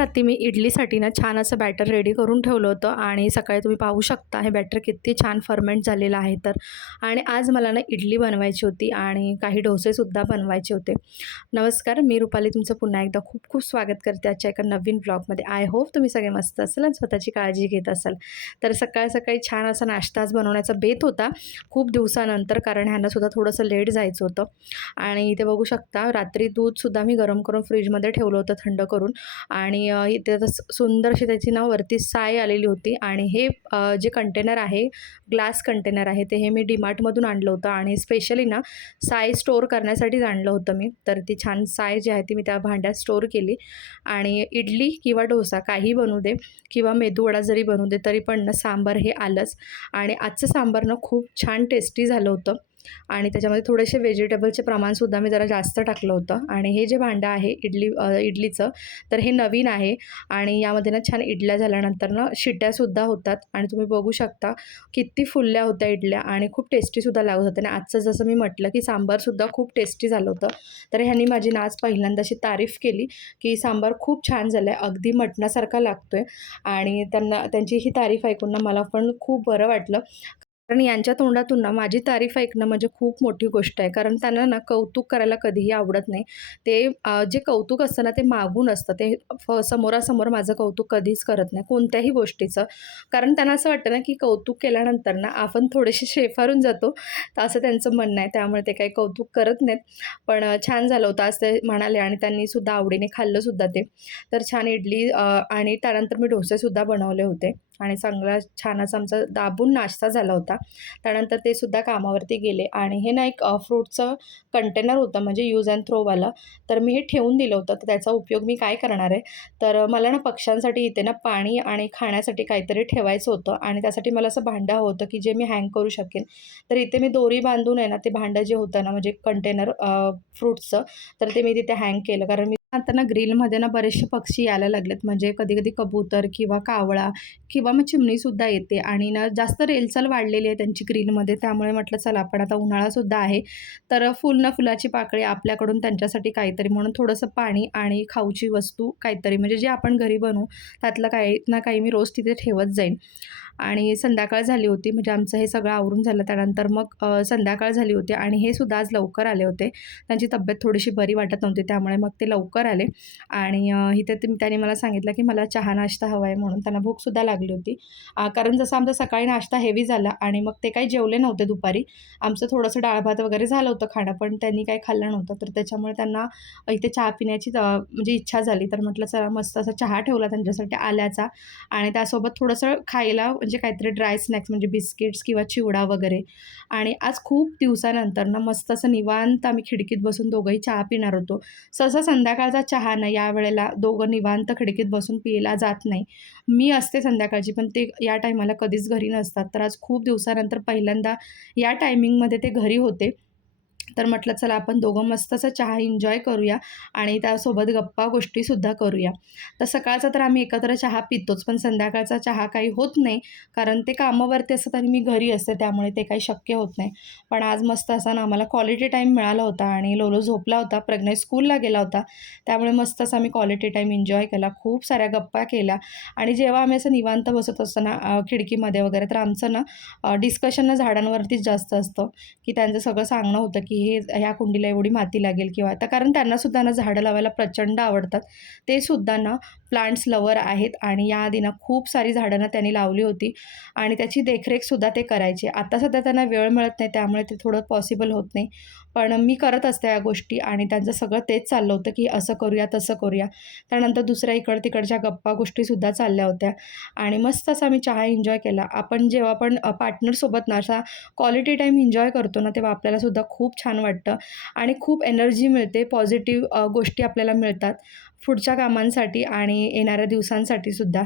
रात्री मी इडलीसाठी ना छान असं बॅटर रेडी करून ठेवलं होतं आणि सकाळी तुम्ही पाहू शकता हे बॅटर किती छान फर्मेंट झालेलं आहे तर. आणि आज मला ना इडली बनवायची होती आणि काही डोसेसुद्धा बनवायचे होते. नमस्कार, मी रुपाली तुमचं पुन्हा एकदा खूप खूप स्वागत करते आजच्या एका नवीन ब्लॉगमध्ये. आय होप तुम्ही सगळे मस्त असाल आणि स्वतःची काळजी घेत असाल. तर सकाळी सकाळी छान असा नाश्ता आज बनवण्याचा बेत होता खूप दिवसानंतर, कारण ह्यांनासुद्धा थोडंसं लेट जायचं होतं. आणि इथे बघू शकता रात्री दूधसुद्धा मी गरम करून फ्रीजमध्ये ठेवलं होतं थंड करून. आणि इथे सुंदर अशी त्याची ना वरती साय आलेली होती. आणि हे जे कंटेनर आहे, ग्लास कंटेनर आहे, ते हे मी डीमार्टमधून आणलं होतं आणि स्पेशली ना साय स्टोअर करण्यासाठीच आणलं होतं मी. तर ती छान साय जी आहे ती मी त्या भांड्यात स्टोअर केली. आणि इडली किंवा डोसा काही बनू दे किंवा मेदूवडा जरी बनू दे तरी पण ना सांबार हे आलंच. आणि आजचं सांबार ना खूप छान टेस्टी झालं होतं आणि त्याच्यामध्ये थोडेसे व्हेजिटेबलचे प्रमाणसुद्धा मी जरा जास्त टाकलं होतं. आणि हे जे भांडं आहे इडलीचं, तर हे नवीन आहे आणि यामध्ये ना छान इडल्या झाल्यानंतर ना शिट्ट्यासुद्धा होतात आणि तुम्ही बघू शकता किती फुलल्या होत्या इडल्या आणि खूप टेस्टीसुद्धा लागत होत्या. आणि आजचं जसं मी म्हटलं की सांबारसुद्धा खूप टेस्टी झालं होतं. तर ह्यांनी माझी ना आज पहिल्यांदा अशी तारीफ केली की सांबार खूप छान झालं आहे, अगदी मटणासारखा लागतो आहे. आणि त्यांची ही तारीफ ऐकून ना मला पण खूप बरं वाटलं. कारण यांच्या तोंडातून ना माझी तारीफ ऐकणं म्हणजे खूप मोठी गोष्ट आहे. कारण त्यांना ना कौतुक करायला कधीही आवडत नाही. ते जे कौतुक असतं ना ते मागून असतं. ते समोरासमोर माझं कौतुक कधीच करत नाही कोणत्याही गोष्टीचं. कारण त्यांना असं वाटतं ना की कौतुक केल्यानंतर ना आपण थोडेसे शेफारून जातो, तर असं त्यांचं म्हणणं आहे. त्यामुळे ते काही कौतुक करत नाहीत. पण छान झालं होतं आज ते म्हणाले आणि त्यांनीसुद्धा आवडीने खाल्लंसुद्धा ते. तर छान इडली आणि त्यानंतर मी डोसेसुद्धा बनवले होते आणि चांगला छान असा आमचा दाबून नाश्ता झाला होता. त्यानंतर ते सुद्धा कामावरती गेले. आणि हे ना एक फ्रूटचं कंटेनर होतं म्हणजे यूज अँड थ्रोवालं. तर मी हे ठेवून दिलं होतं. तर त्याचा उपयोग मी काय करणार आहे, तर मला ना पक्ष्यांसाठी इथे ना पाणी आणि खाण्यासाठी काहीतरी ठेवायचं होतं आणि त्यासाठी मला असं भांडं हवं होतं की जे मी हँग करू शकेन. तर इथे मी दोरी बांधून आहे ना ते भांडं जे होतं ना म्हणजे कंटेनर फ्रूट्सचं, तर ते मी तिथे हँग केलं. कारण मी आता ना ग्रिलमध्ये ना बरेचसे पक्षी यायला लागलेत, म्हणजे कधी-कधी कबूतर किंवा कावळा किंवा मग चिमणीसुद्धा येते आणि ना जास्त रेलचल वाढलेली आहे त्यांची ग्रिलमध्ये. त्यामुळे म्हटलं चला आपण आता उन्हाळासुद्धा आहे, तर फुल ना फुलाची पाकळी आपल्याकडून त्यांच्यासाठी काहीतरी म्हणून थोडंसं पाणी आणि खाऊची वस्तू काहीतरी म्हणजे जे आपण घरी बनवू त्यातलं काही ना काही मी रोज तिथे ठेवत जाईन. आणि संध्याकाळ झाली होती, म्हणजे आमचं हे सगळं आवरून झालं त्यानंतर मग संध्याकाळ झाली होती आणि हे सुद्धा आज लवकर आले होते. त्यांची तब्येत थोडीशी बरी वाटत नव्हती त्यामुळे मग ते लवकर आले. आणि इथे त्याने मला सांगितलं की मला चहा नाश्ता हवा आहे म्हणून. त्यांना भूकसुद्धा लागली होती. कारण जसं आमचा सकाळी नाश्ता हेवी झाला आणि मग ते काही जेवले नव्हते दुपारी. आमचं थोडंसं डाळ भात वगैरे झालं होतं खाणं, पण त्यांनी काही खाल्लं नव्हतं. तर त्याच्यामुळे त्यांना इथे चहा पिण्याची म्हणजे इच्छा झाली. तर म्हटलं चला मस्त असा चहा ठेवला त्यांच्यासाठी आल्याचा आणि त्यासोबत थोडंसं खायला म्हणजे काहीतरी ड्राय स्नॅक्स म्हणजे बिस्किट्स किंवा चिवडा वगैरे. आणि आज खूप दिवसानंतर ना मस्त असं निवांत आम्ही खिडकीत बसून दोघंही चहा पिणार होतो. सहसा संध्याकाळचा चहा ना यावेळेला दोघं निवांत खिडकीत बसून पिला जात नाही. मी असते संध्याकाळची, पण ते या टायमाला कधीच घरी नसतात. तर आज खूप दिवसानंतर पहिल्यांदा या टायमिंगमध्ये ते घरी होते. तर म्हटलं चला आपण दोघं मस्त असा चहा एन्जॉय करूया आणि त्यासोबत गप्पा गोष्टीसुद्धा करूया. तर सकाळचा तर आम्ही एकत्र चहा पितोच, पण संध्याकाळचा चहा काही होत नाही, कारण ते कामावरती असतात आणि मी घरी असते त्यामुळे ते काही शक्य होत नाही. पण आज मस्त असा ना आम्हाला क्वालिटी टाईम मिळाला होता आणि लोलो झोपला होता, प्रज्ञा स्कूलला गेला होता. त्यामुळे मस्त असा आम्ही क्वालिटी टाईम एन्जॉय केला, खूप साऱ्या गप्पा केल्या. आणि जेव्हा आम्ही असं निवांत बसत असतो ना खिडकीमध्ये वगैरे, तर आमचं ना डिस्कशन ना झाडांवरतीच जास्त असतं, की त्यांचं सगळं सांगणं होतं की हे ह्या कुंडीला एवढी माती लागेल किंवा आता, कारण त्यांनासुद्धा ना झाडं लावायला प्रचंड आवडतात. ते सुद्धा ना प्लांट्स लवर आहेत आणि याआधी ना खूप सारी झाडं ना त्यांनी लावली होती आणि त्याची देखरेखसुद्धा ते करायचे. आता सध्या त्यांना वेळ मिळत नाही त्यामुळे ते थोडं पॉसिबल होत नाही. पण मी करत असते या गोष्टी आणि त्यांचं सगळं तेच चाललं होतं की असं करूया तसं करूया. त्यानंतर दुसऱ्या तिकडच्या गप्पा गोष्टीसुद्धा चालल्या होत्या आणि मस्त असा आम्ही चहा एन्जॉय केला. आपण जेव्हा आपण पार्टनरसोबत ना असा क्वालिटी टाईम एन्जॉय करतो ना, तेव्हा आपल्यालासुद्धा खूप छान वाटतं आणि खूप एनर्जी मिळते, पॉझिटिव्ह गोष्टी आपल्याला मिळतात पुढच्या कामांसाठी आणि येणाऱ्या दिवसांसाठी सुद्धा.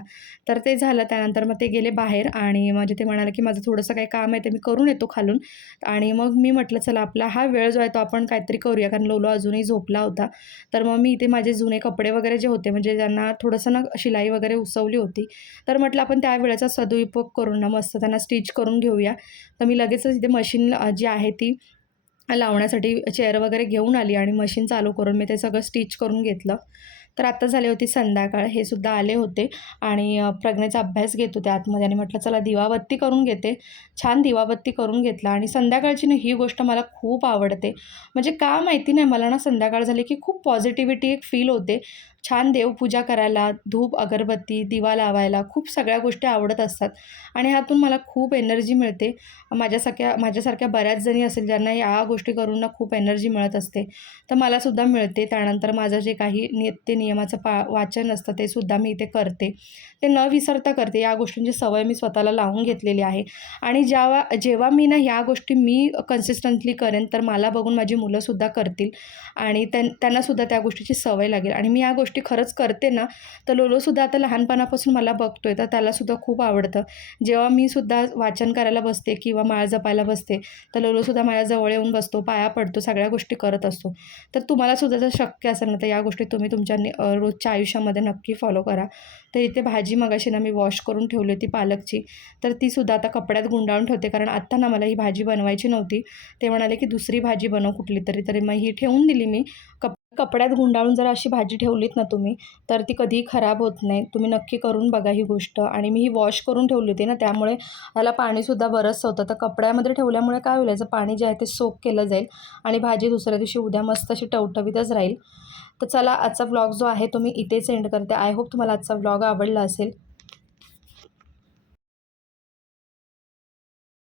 तर ते झालं. त्यानंतर मग ते गेले बाहेर आणि म्हणजे ते म्हणाले की माझं थोडंसं काही काम आहे ते मी करून येतो खालून. आणि मग मी म्हटलं चला आपला हा वेळ जो आहे तो आपण काहीतरी करूया, कारण लोलो अजूनही झोपला होता. तर मग मी इथे माझे जुने कपडे वगैरे जे होते म्हणजे ज्यांना थोडंसं ना शिलाई वगैरे उसवली होती, तर म्हटलं आपण त्या वेळेचा सदुपयोग करून ना मस्त त्यांना स्टिच करून घेऊया. तर मी लगेचच इथे मशीन जी आहे ती लावण्यासाठी चेअर वगैरे घेऊन आली आणि मशीन चालू करून मी ते सगळं स्टिच करून घेतलं. तर आता झाली होती संध्याकाळ. हे सुद्धा आले होते आणि प्रज्ञेचा अभ्यास घेत होते आतमध्ये आणि म्हटलं चला दिवाबत्ती करून घेते. छान दिवाबत्ती करून घेतला आणि संध्याकाळची ना ही गोष्ट मला खूप आवडते. म्हणजे का माहिती नाही मला ना संध्याकाळ झाली की खूप पॉझिटिव्हिटी एक फील होते. छान देवपूजा करायला, धूप, अगरबत्ती, दिवा लावायला खूप सगळ्या गोष्टी आवडत असतात आणि ह्यातून मला खूप एनर्जी मिळते. माझ्यासारख्या बऱ्याच जणी असेल ज्यांना या गोष्टी करून ना खूप एनर्जी मिळत असते. तर मलासुद्धा मिळते. त्यानंतर माझं जे काही नित्यनियमाचं वाचन असतं ते सुद्धा मी इथे करते. ते न विसरता करते. या गोष्टींची सवय मी स्वतःला लावून घेतलेली आहे आणि जेव्हा मी ना ह्या गोष्टी मी कन्सिस्टंटली करेन, तर मला बघून माझी मुलंसुद्धा करतील आणि त्यांनासुद्धा त्या गोष्टीची सवय लागेल आणि मी या गोष्टी खरंच करते ना, तर लोलोसुद्धा आता लहानपणापासून मला बघतोय, तर त्यालासुद्धा खूप आवडतं. जेव्हा मी सुद्धा वाचन करायला बसते किंवा माळ जपायला बसते, तर लोलोसुद्धा माझ्या जवळ येऊन बसतो, पाया पडतो, सगळ्या गोष्टी करत असतो. तर तुम्हालासुद्धा जर शक्य असेल ना, तर या गोष्टी तुम्ही तुमच्या रोजच्या आयुष्यामध्ये नक्की फॉलो करा. तर इथे भाजी मगाशी ना मी वॉश करून ठेवली होती पालकची, तर तीसुद्धा आता कपड्यात गुंडाळून ठेवते. कारण आत्ता ना मला ही भाजी बनवायची नव्हती. ते म्हणाले, की दुसरी भाजी बनव कुठलीतरी, तरी मग ही ठेवून दिली मी. कपड्यात गुंडाळून जर अशी भाजी ठेवलीत ना तुम्ही, तर ती कधीही खराब होत नाही. तुम्ही नक्की करून बघा ही गोष्ट आणि मी ही वॉश करून ठेवली होती ना, त्यामुळे याला पाणीसुद्धा बरचसं होतं. तर कपड्यामध्ये ठेवल्यामुळे काय होईल, याचं पाणी जे आहे ते सोक केलं जाईल आणि भाजी दुसऱ्या दिवशी उद्या मस्त अशी टवटवीतच राहील. तर चला आजचा व्लॉग जो आहे तो मी इथेच एंड करते. आय होप तुम्हाला आजचा व्लॉग आवडला असेल.